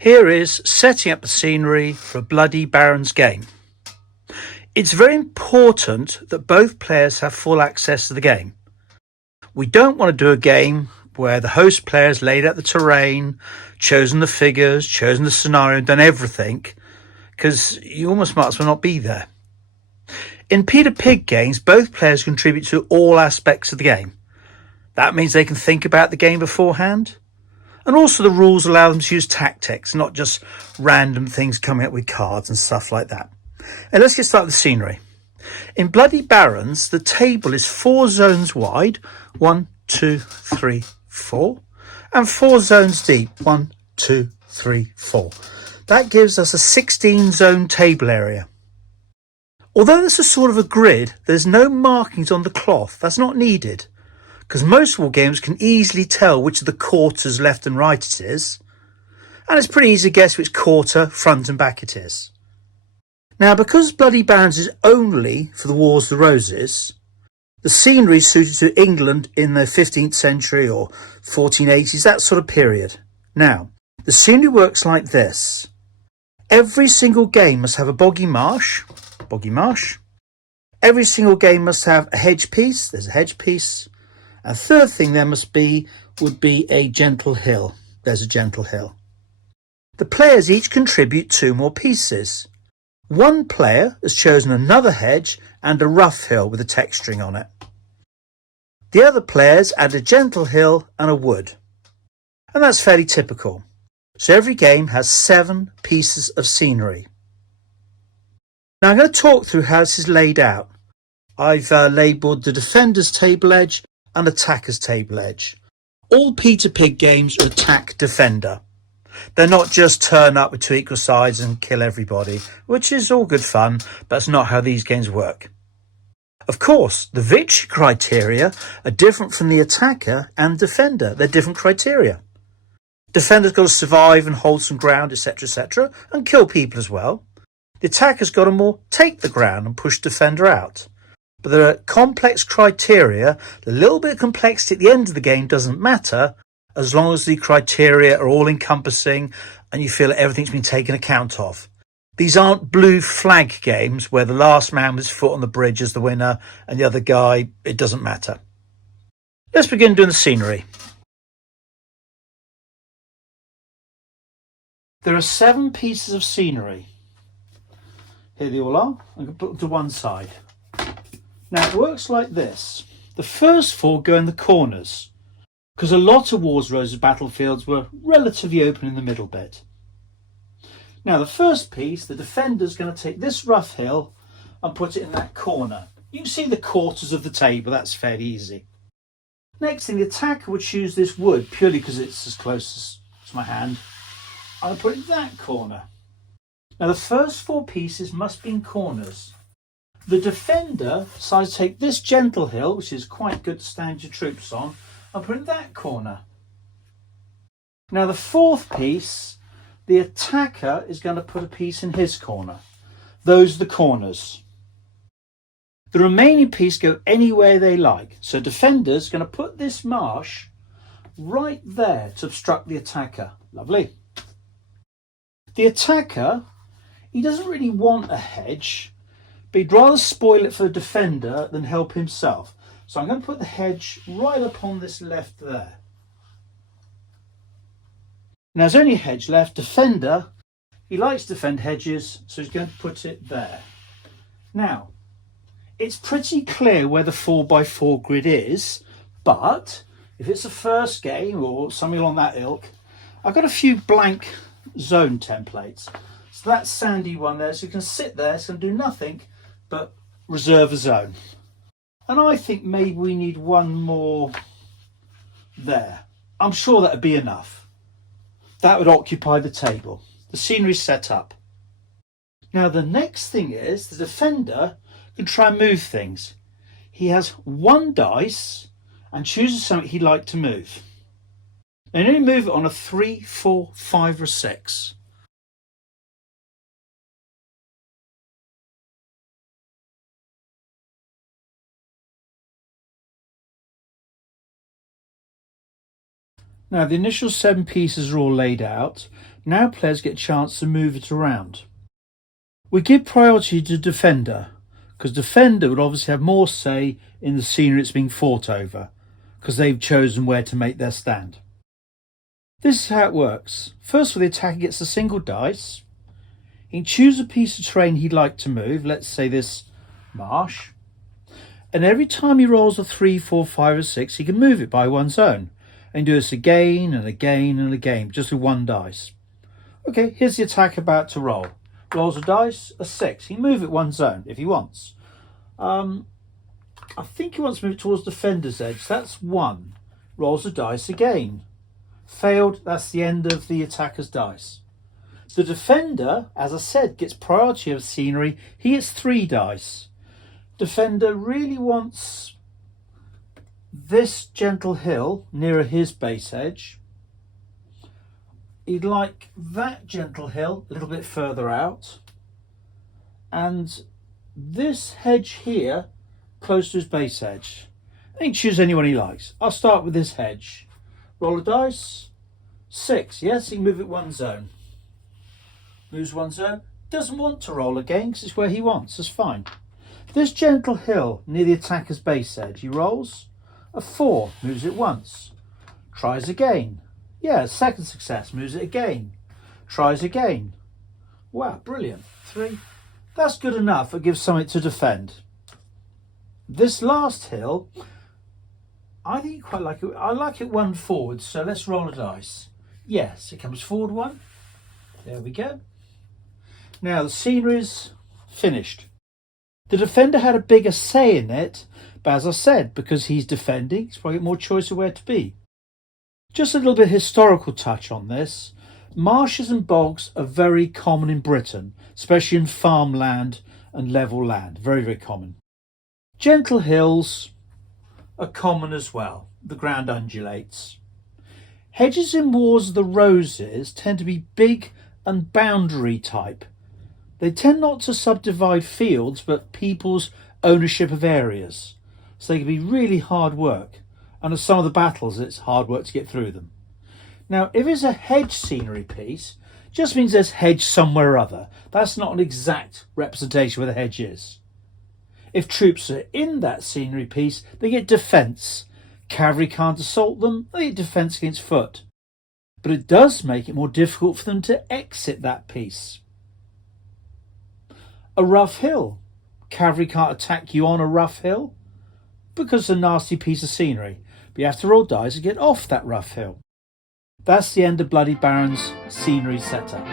Here is setting up the scenery for a Bloody Barons game. It's very important that both players have full access to the game. We don't want to do a game where the host players laid out the terrain, chosen the figures, chosen the scenario, and done everything, because you almost might as well not be there. In Peter Pig games, both players contribute to all aspects of the game. That means they can think about the game beforehand. And also the rules allow them to use tactics, not just random things coming up with cards and stuff like that. And let's get started with the scenery. In Bloody Barons, the table is 4 zones wide, 1, 2, 3, 4, and 4 zones deep, 1, 2, 3, 4. That gives us a 16 zone table area. Although this is sort of a grid, there's no markings on the cloth. That's not needed, because most war games can easily tell which of the quarters left and right it is, and it's pretty easy to guess which quarter, front and back it is. Now, because Bloody Barons is only for the Wars of the Roses, the scenery is suited to England in the 15th century or 1480s, that sort of period. Now, the scenery works like this. Every single game must have a boggy marsh. Every single game must have a hedge piece. There's a hedge piece. And third thing there would be a gentle hill. There's a gentle hill. The players each contribute 2 more pieces. One player has chosen another hedge and a rough hill with a texturing on it. The other players add a gentle hill and a wood. And that's fairly typical. So every game has 7 pieces of scenery. Now I'm going to talk through how this is laid out. I've labelled the defender's table edge and attacker's table edge. All Peter Pig games are attack defender. They're not just turn up with 2 equal sides and kill everybody, which is all good fun, but that's not how these games work. Of course, the victory criteria are different from the attacker and defender. They're different criteria. Defender's got to survive and hold some ground, etc., and kill people as well. The attacker's got to more take the ground and push defender out. But there are complex criteria. The little bit of complexity at the end of the game doesn't matter, as long as the criteria are all encompassing and you feel that everything's been taken account of. These aren't blue flag games where the last man with his foot on the bridge is the winner and the other guy, it doesn't matter. Let's begin doing the scenery. There are 7 pieces of scenery. Here they all are. I'm going to put them to one side. Now it works like this. The first 4 go in the corners, because a lot of Wars of Roses battlefields were relatively open in the middle bit. Now the first piece, the defender's going to take this rough hill and put it in that corner. You can see the quarters of the table, that's fairly easy. Next thing, the attacker would choose this wood, purely because it's as close to my hand. I'll put it in that corner. Now the first 4 pieces must be in corners. The defender decides to take this gentle hill, which is quite good to stand your troops on, and put it in that corner. Now the 4th piece, the attacker is going to put a piece in his corner. Those are the corners. The remaining piece go anywhere they like. So defender's going to put this marsh right there to obstruct the attacker. Lovely. The attacker, he doesn't really want a hedge, but he'd rather spoil it for the defender than help himself. So I'm going to put the hedge right up on this left there. Now there's only a hedge left. Defender, he likes to defend hedges, so he's going to put it there. Now, it's pretty clear where the 4x4 grid is, but if it's a first game or something along that ilk, I've got a few blank zone templates. So that sandy one there, so you can sit there, it's going to do nothing but reserve a zone. And I think maybe we need one more there. I'm sure that would be enough. That would occupy the table. The scenery's set up. Now the next thing is the defender can try and move things. He has 1 dice and chooses something he'd like to move. Now you only move it on a 3, 4, 5 or 6. Now the initial 7 pieces are all laid out. Now players get a chance to move it around. We give priority to defender, because defender would obviously have more say in the scenery it's being fought over, because they've chosen where to make their stand. This is how it works. First of all, the attacker gets a single dice. He can choose a piece of terrain he'd like to move, let's say this marsh, and every time he rolls a 3, 4, 5 or 6, he can move it by one zone, and do this again and again and again, just with one dice. Okay, here's the attacker about to roll. Rolls a dice, a 6. He can move it one zone if he wants. I think he wants to move it towards defender's edge. That's 1. Rolls a dice again. Failed, that's the end of the attacker's dice. The defender, as I said, gets priority of scenery. He gets 3 dice. Defender really wants this gentle hill nearer his base edge. He'd like that gentle hill a little bit further out, and this hedge here close to his base edge. He can choose anyone he likes. I'll start with this hedge. Roll a dice. 6. Yes, he can move it one zone. Moves one zone. Doesn't want to roll again because it's where he wants. That's fine. This gentle hill near the attacker's base edge, he rolls a 4. Moves it once. Tries again. Yeah, second success. Moves it again. Tries again. Wow, brilliant. 3. That's good enough. It gives something to defend. This last hill, I think you quite like it. I like it one forward, so let's roll a dice. Yes, it comes forward 1. There we go. Now the scenery's finished. The defender had a bigger say in it, but as I said, because he's defending, he's probably got more choice of where to be. Just a little bit of historical touch on this. Marshes and bogs are very common in Britain, especially in farmland and level land. Very, very common. Gentle hills are common as well. The ground undulates. Hedges in Wars of the Roses tend to be big and boundary type. They tend not to subdivide fields, but people's ownership of areas. So they can be really hard work. And at some of the battles, it's hard work to get through them. Now, if it's a hedge scenery piece, it just means there's hedge somewhere or other. That's not an exact representation where the hedge is. If troops are in that scenery piece, they get defence. Cavalry can't assault them, they get defence against foot. But it does make it more difficult for them to exit that piece. A rough hill. Cavalry can't attack you on a rough hill because it's a nasty piece of scenery. But you have to roll dice to get off that rough hill. That's the end of Bloody Baron's scenery setup.